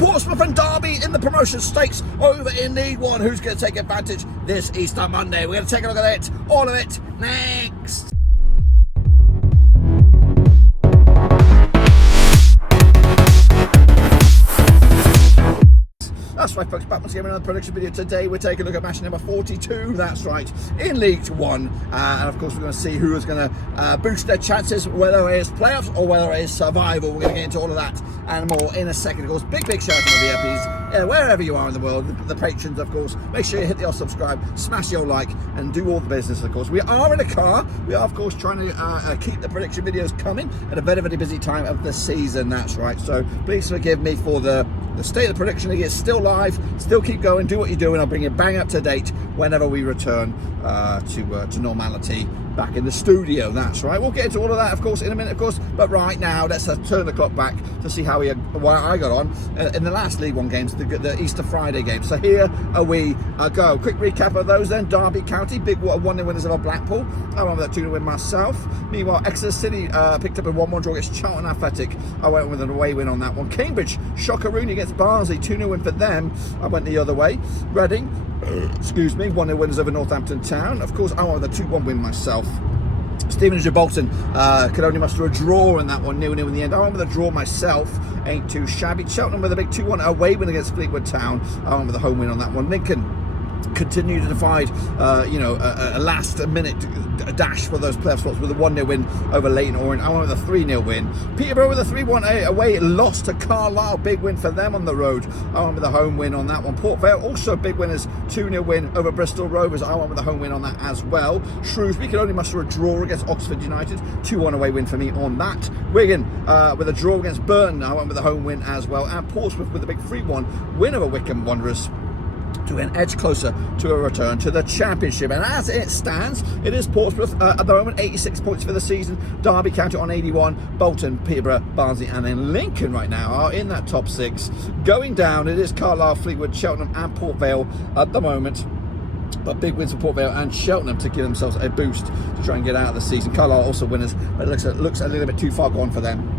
Portsmouth and Derby in the promotion stakes over in League One. Who's going to take advantage this Easter Monday? We're going to take a look at it, all of it, next. That's right, folks, back once again with another prediction video. Today we're taking a look at match number 42, that's right, in League One. And of course we're going to see who is going to boost their chances, whether it is playoffs or whether it is survival. We're going to get into all of that and more in a second. Of course, big shout out to the VIPs, wherever you are in the world, the patrons, of course. Make sure you hit the old subscribe, smash your like, and do all the business, of course. We are in a car. We are, of course, trying to keep the prediction videos coming at a very, very busy time of the season, that's right. So please forgive me for the state of the prediction league. It's still live, still keep going, do what you're doing. I'll bring you bang up to date whenever we return to normality back in the studio, that's right. We'll get into all of that, of course, in a minute, of course, but right now let's turn the clock back to see how I got on in the last League One games, the Easter Friday games. So here we go. Quick recap of those then. Derby County, big 1-0 winners over Blackpool. I went with that 2-0 win myself. Meanwhile, Exeter City picked up a 1-1 draw against Charlton Athletic. I went with an away win on that one. Cambridge, Shockaroony against Barnsley, 2-0 win for them. I went the other way. Reading, 1-0 winners over Northampton Town. Of course, I went with a 2-1 win myself. Stevenage and Bolton could only muster a draw in that one, 0-0 in the end. I went with a draw myself, ain't too shabby. Cheltenham with a big 2-1 away win against Fleetwood Town. I went with a home win on that one. Lincoln continue to divide, a last-minute dash for those playoff spots with a 1-0 win over Leyton Orient. I went with a 3-0 win. Peterborough with a 3-1 away loss to Carlisle. Big win for them on the road. I went with a home win on that one. Port Vale also big winners, 2-0 win over Bristol Rovers. I went with a home win on that as well. Shrewsbury could only muster a draw against Oxford United. 2-1 away win for me on that. Wigan with a draw against Burton. I went with a home win as well. And Portsmouth with a big 3-1 win over Wickham Wanderers, to an edge closer to a return to the Championship. And as it stands, it is Portsmouth at the moment, 86 points for the season. Derby County on 81. Bolton, Peterborough, Barnsley, and then Lincoln right now are in that top 6. Going down, it is Carlisle, Fleetwood, Cheltenham, and Port Vale at the moment. But big wins for Port Vale and Cheltenham to give themselves a boost to try and get out of the season. Carlisle also winners, but it looks a little bit too far gone for them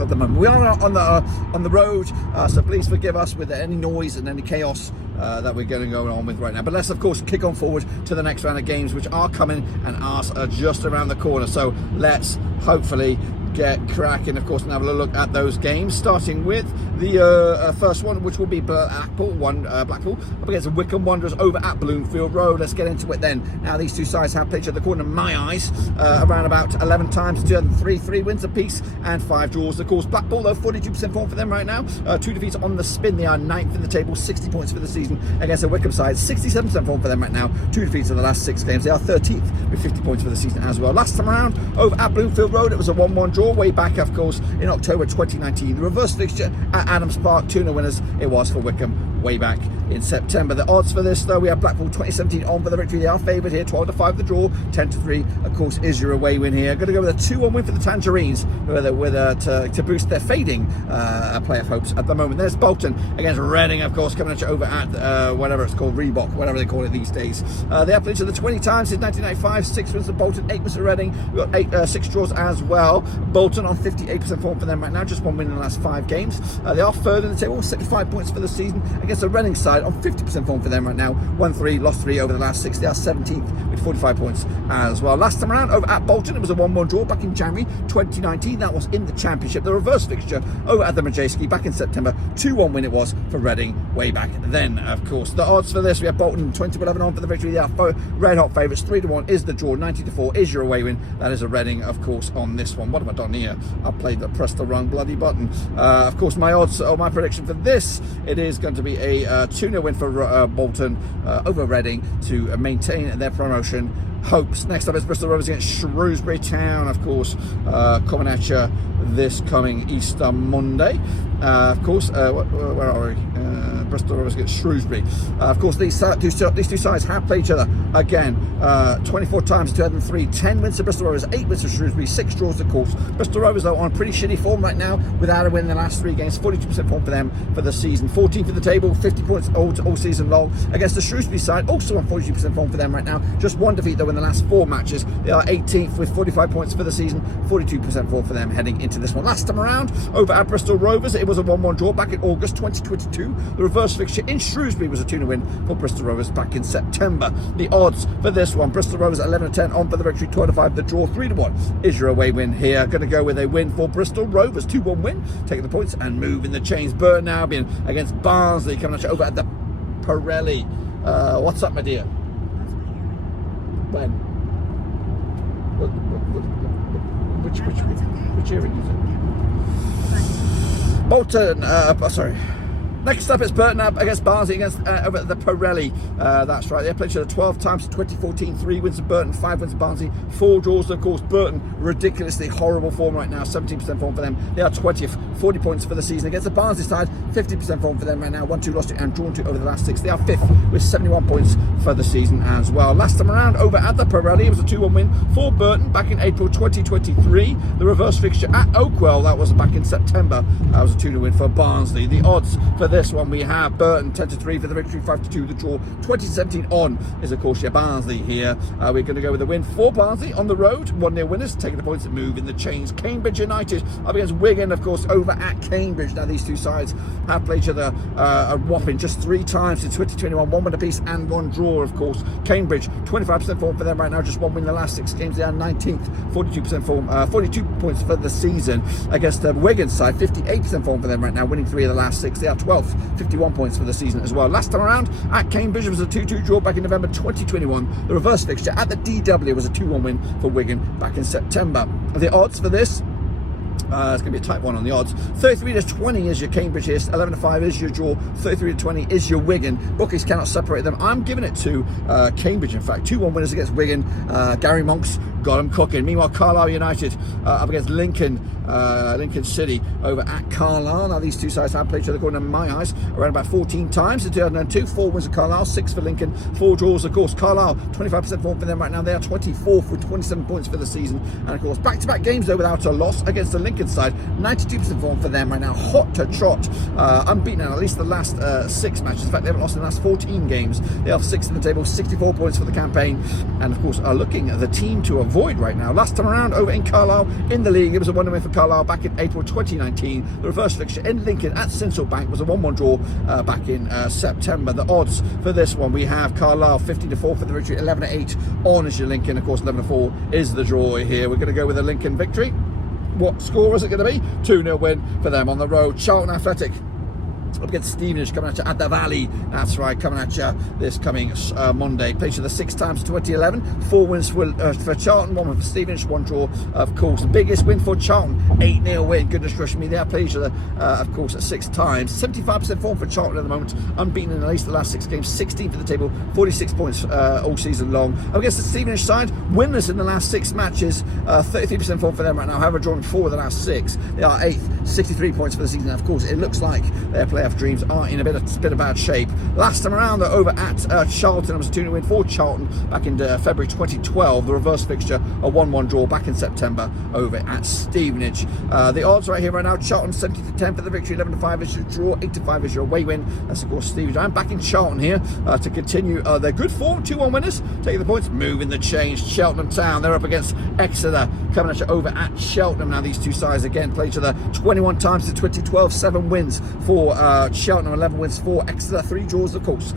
at the moment. We are on the road, so please forgive us with any noise and any chaos that we're going on with right now. But let's, of course, kick on forward to the next round of games, which are coming, and ours are just around the corner. So let's hopefully get cracking, of course, and have a look at those games, starting with the first one, which will be Blackpool up against Wickham Wanderers over at Bloomfield Road. Let's get into it then. Now, these two sides have played each other, according to my eyes, around about 11 times, 3 wins apiece and 5 draws. Of course, Blackpool, though, 42% form for them right now. 2 defeats on the spin. They are 9th in the table, 60 points for the season against a Wickham side. 67% form for them right now. 2 defeats in the last 6 games. They are 13th with 50 points for the season as well. Last time around, over at Bloomfield Road, it was a 1-1 draw way back, of course, in October 2019. The reverse fixture at Adams Park, 2-0 winners it was for Wickham way back in September. The odds for this, though, we have Blackpool 2017 on for the victory. They are favoured here, 12-5 the draw, 10-3 of course is your away win here. Going to go with a 2-1 win for the Tangerines to boost their fading playoff hopes at the moment. There's Bolton against Reading, of course, coming at you over at whatever it's called, Reebok, whatever they call it these days. They have played each other 20 times since 1995. 6 wins for Bolton, 8 wins for Reading. We've got 6 draws as well. Bolton on 58% form for them right now, just 1 win in the last 5 games. They are third in the table, 65 points for the season against the Reading side on 50% form for them right now. 1-3, lost 3 over the last 6. They are 17th with 45 points as well. Last time around over at Bolton, it was a 1-1 draw back in January 2019. That was in the Championship. The reverse fixture over at the Matchday back in September, 2-1 win it was for Reading way back then, of course. The odds for this, we have Bolton 20-11 on for the victory. They are red hot favourites. 3-1 is the draw. 90-4 is your away win. That is a Reading, of course, on this one. What have I done here? I pressed the wrong bloody button. Of course, my odds or my prediction for this, it is going to be a 2-0 win for Bolton over Reading to maintain their promotion hopes. Next up is Bristol Rovers against Shrewsbury Town, of course, coming at you this coming Easter Monday. Of course, where are we? Bristol Rovers against Shrewsbury. Of course, these two sides have played each other again 24 times in 2003. 10 wins to Bristol Rovers, 8 wins to Shrewsbury, 6 draws of course. Bristol Rovers, though, on pretty shitty form right now without a win in the last 3 games. 42% form for them for the season. 14th for the table, 50 points all season long against the Shrewsbury side, also on 42% form for them right now. Just 1 defeat though in won the last 4 matches. They are 18th with 45 points for the season, 42% form for them heading into this one. Last time around, over at Bristol Rovers, it was a 1-1 draw back in August 2022. The reverse fixture in Shrewsbury was a 2-0 win for Bristol Rovers back in September. The odds for this one, Bristol Rovers 11-10 on for the victory, 2-5 the draw, 3-1 is your away win here. Going to go with a win for Bristol Rovers, 2-1 win, taking the points and moving the chains. Burton Albion against Barnsley coming at you over at the Pirelli. What's up, my dear? When? Which area is it? Bolton, sorry. Next up, it's Burton up against Barnsley against over at the Pirelli. That's right. They played each other 12 times in 2014. 3 wins of Burton, 5 wins of Barnsley, 4 draws. Of course, Burton ridiculously horrible form right now. 17% form for them. They are 20th, 40 points for the season against the Barnsley side. 50% form for them right now. 1-2 lost to and drawn to over the last 6. They are 5th with 71 points for the season as well. Last time around, over at the Pirelli, it was a 2-1 win for Burton back in April 2023. The reverse fixture at Oakwell, that was back in September. That was a 2-0 win for Barnsley. The odds for this one, we have Burton 10-3 for the victory, 5-2 the draw. 2017 on is of course your Barnsley here. We're going to go with a win for Barnsley on the road. 1-0 winners, taking the points and moving the chains. Cambridge United up against Wigan, of course, over at Cambridge. Now these two sides have played each other a whopping just 3 times in 2021, 1 win apiece and 1 draw, of course. Cambridge 25% form for them right now, just 1 win in the last 6 games. They are 19th, 42% form, 42 points for the season against the Wigan side. 58% form for them right now, winning 3 of the last 6. They are 12th, 51 points for the season as well. Last time around at Cambridge, it was a 2-2 draw back in November 2021. The reverse fixture at the DW was a 2-1 win for Wigan back in September. The odds for this, it's going to be a tight one on the odds. 33-20 is your Cambridge here, 11-5 is your draw, 33-20 is your Wigan. Bookies cannot separate them. I'm giving it to Cambridge, in fact. 2-1 winners against Wigan. Gary Monk's got them cooking. Meanwhile, Carlisle United up against Lincoln City over at Carlisle. Now these two sides have played each other, according to my eyes, around about 14 times in 2002. 4 wins of Carlisle, 6 for Lincoln, 4 draws. Of course, Carlisle 25% form for them right now. They are 24th with 27 points for the season, and of course back-to-back games though without a loss against the Lincoln side. 92% form for them right now, hot to trot, unbeaten in at least the last 6 matches. In fact, they haven't lost in the last 14 games. They are 6th in the table, 64 points for the campaign, and of course are looking at the team to avoid right now. Last time around over in Carlisle in the league, it was a 1-0 win for Carlisle back in April 2019. The reverse fixture in Lincoln at Sinsel Bank was a 1-1 draw back in September. The odds for this one, we have Carlisle 50-4 for the victory, 11-8 on is your Lincoln. Of course, 11-4 is the draw here. We're going to go with a Lincoln victory. What score is it going to be? 2-0 win for them on the road. Charlton Athletic up against Stevenage coming at you at the Vale. That's right, coming at you this coming Monday. Played each other 6 times in 2011. 4 wins for Charlton, 1 win for Stevenage, 1 draw, of course. The biggest win for Charlton, 8-0 win. Goodness gracious me, they have played each other, of course, at 6 times. 75% form for Charlton at the moment, unbeaten in at least the last 6 games. 16th for the table, 46 points all season long. Up against the Stevenage side, winless in the last 6 matches. 33% form for them right now, however, drawn 4 of the last 6. They are 8th, 63 points for the season. And of course, it looks like their playoff dreams are in a bit of bad shape. Last time around, they're over at Charlton. It was a 2-0 win for Charlton back in February 2012. The reverse fixture, a 1-1 draw back in September over at Stevenage. The odds right here right now, Charlton 70-10 for the victory, 11-5 is your draw, 8-5 is your away win. That's of course Stevenage. I'm back in Charlton here to continue their good form. 2-1 winners, taking the points, moving the change. Cheltenham Town, they're up against Exeter, coming at you over at Cheltenham. Now these two sides again play each other 21 times in 2012, 7 wins for Cheltenham, 11 wins for Exeter, 3 draws of course.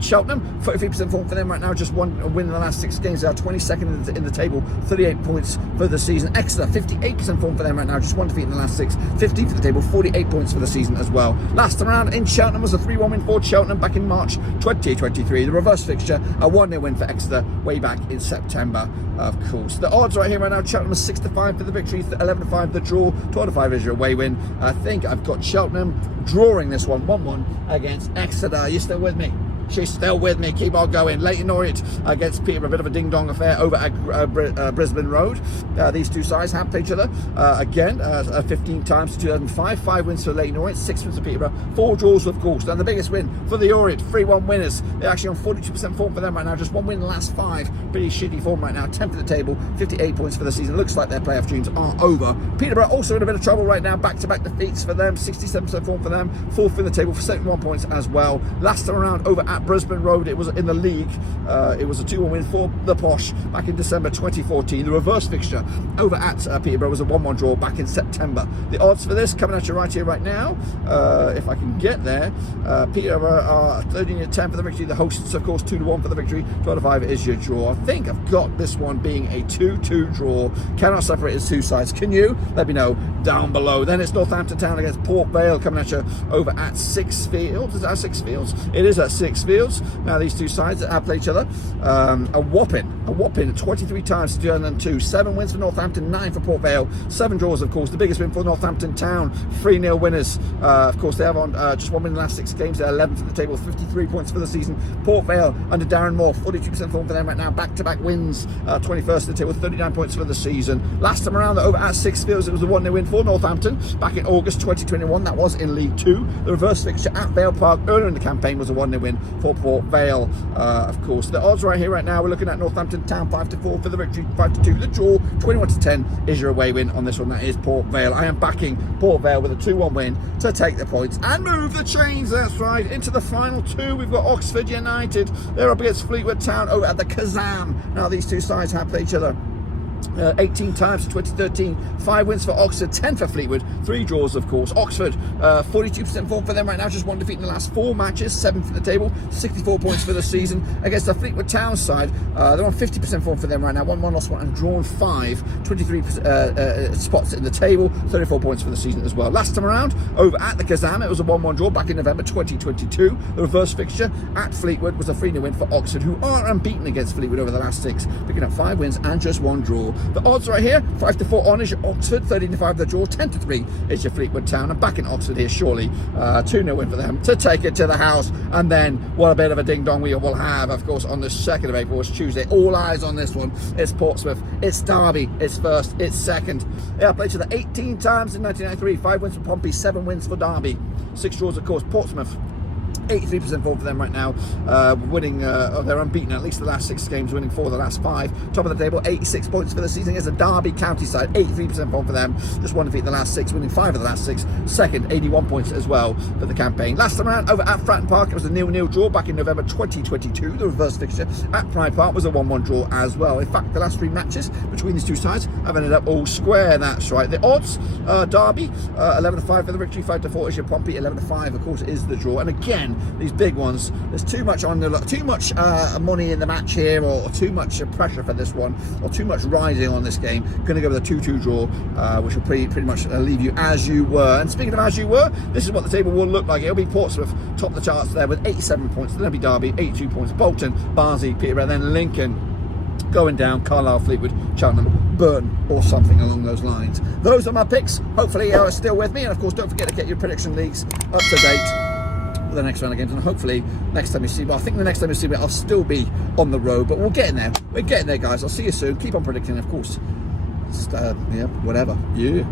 Cheltenham, 33% form for them right now, just 1 win in the last 6 games. They are 22nd in the table, 38 points for the season. Exeter, 58% form for them right now, just 1 defeat in the last 6, 15th for the table, 48 points for the season as well. Last time around in Cheltenham was a 3-1 win for Cheltenham back in March 2023. The reverse fixture, a 1-0 win for Exeter way back in September, of course. The odds right here right now, Cheltenham is 6-5 for the victory, 11-5 the draw, 12-5 is your away win. I think I've got Cheltenham drawing this one, 1-1 against Exeter. Are you still with me? She's still with me. Keep on going. Leyton Orient against Peterborough. A bit of a ding-dong affair over at Brisbane Road. These two sides have played each other again 15 times in 2005. 5 wins for Leyton Orient, 6 wins for Peterborough, 4 draws of course. Now the biggest win for the Orient, 3-1 winners. They're actually on 42% form for them right now. Just 1 win in the last 5. Pretty shitty form right now. 10th at the table, 58 points for the season. Looks like their playoff dreams are over. Peterborough also in a bit of trouble right now. Back-to-back defeats for them. 67% form for them. 4th in the table for 71 points as well. Last time around over at at Brisbane Road. It was in the league. It was a 2-1 win for the Posh back in December 2014. The reverse fixture over at Peterborough was a 1-1 draw back in September. The odds for this coming at you right here, right now. If I can get there, Peterborough are 13-10 for the victory. The hosts, of course, 2-1 for the victory. 12-5 is your draw. I think I've got this one being a 2-2 draw. Cannot separate its two sides. Can you? Let me know down below. Then it's Northampton Town against Port Vale coming at you over at Sixfields. Is that Sixfields? It is at Sixfields. Now these two sides that have played each other a whopping 23 times to 2002. 7 wins for Northampton, 9 for Port Vale, 7 draws, of course. The biggest win for Northampton Town, 3-0 winners. Of course, they have on just 1 win in the last 6 games. They're 11th at the table, 53 points for the season. Port Vale under Darren Moore, 42% form for them right now. Back-to-back wins, 21st at the table, 39 points for the season. Last time around, over at Sixfields, it was a 1-0 win for Northampton back in August 2021. That was in League 2. The reverse fixture at Vale Park earlier in the campaign was a 1-0 win for Port Vale. Of course, the odds right here, right now, we're looking at Northampton Town 5-4 for the victory, 5-2 the draw, 21-10 is your away win on this one. That is Port Vale. I am backing Port Vale with a 2-1 win to take the points and move the chains. That's right, into the final 2. We've got Oxford United. They're up against Fleetwood Town over at the Kazam. Now these two sides have played each other 18 times in 2013, 5 wins for Oxford, 10 for Fleetwood, 3 draws, of course. Oxford, 42% form for them right now, just 1 defeat in the last 4 matches, 7th at the table, 64 points for the season. Against the Fleetwood Town side, they're on 50% form for them right now, 1 lost 1 and drawn 5, 23 spots in the table, 34 points for the season as well. Last time around, over at the Kazam, it was a 1-1 draw back in November 2022. The reverse fixture at Fleetwood was a 3-0 win for Oxford, who are unbeaten against Fleetwood over the last 6, picking up 5 wins and just 1 draw. The odds right here, 5-4 on is your Oxford, 13-5 the draw, 10-3 is your Fleetwood Town. I'm back in Oxford here, surely. 2-0 win for them to take it to the house. And then, what a bit of a ding-dong we will have, of course, on the 2nd of April, it's Tuesday. All eyes on this one. It's Portsmouth, it's Derby, it's first, it's second. They have played each other 18 times in 1993, 5 wins for Pompey, 7 wins for Derby, 6 draws, of course. Portsmouth, 83% form for them right now, winning, they're unbeaten at least the last 6 games, winning 4 of the last 5. Top of the table, 86 points for the season. It's a Derby County side, 83% form for them, just 1 defeat in the last 6, winning 5 of the last 6. Second, 81 points as well for the campaign. Last time around, over at Fratton Park, it was a 0-0 draw back in November 2022. The reverse fixture at Pride Park was a 1-1 draw as well. In fact, the last 3 matches between these two sides have ended up all square. That's right. The odds, Derby, 11-5 for the victory, 5-4 is your Pompey, 11-5, of course, is the draw. And again, these big ones, there's too much on the too much money in the match here, or too much pressure for this one, or too much riding on this game. Going to go with a 2-2 draw, which will pretty much leave you as you were. And speaking of as you were, this is what the table will look like. It'll be Portsmouth top of the charts there with 87 points. Then it'll be Derby, 82 points. Bolton, Barnsley, Peterborough, then Lincoln going down, Carlisle, Fleetwood, Cheltenham, Burton, or something along those lines. Those are my picks. Hopefully you're still with me, and of course don't forget to get your prediction leagues up to date for the next round of games, and hopefully next time you see me, I think the next time you see me I'll still be on the road, but we're getting there. We're getting there, guys. I'll see you soon. Keep on predicting, of course. Just, yeah, whatever. Yeah.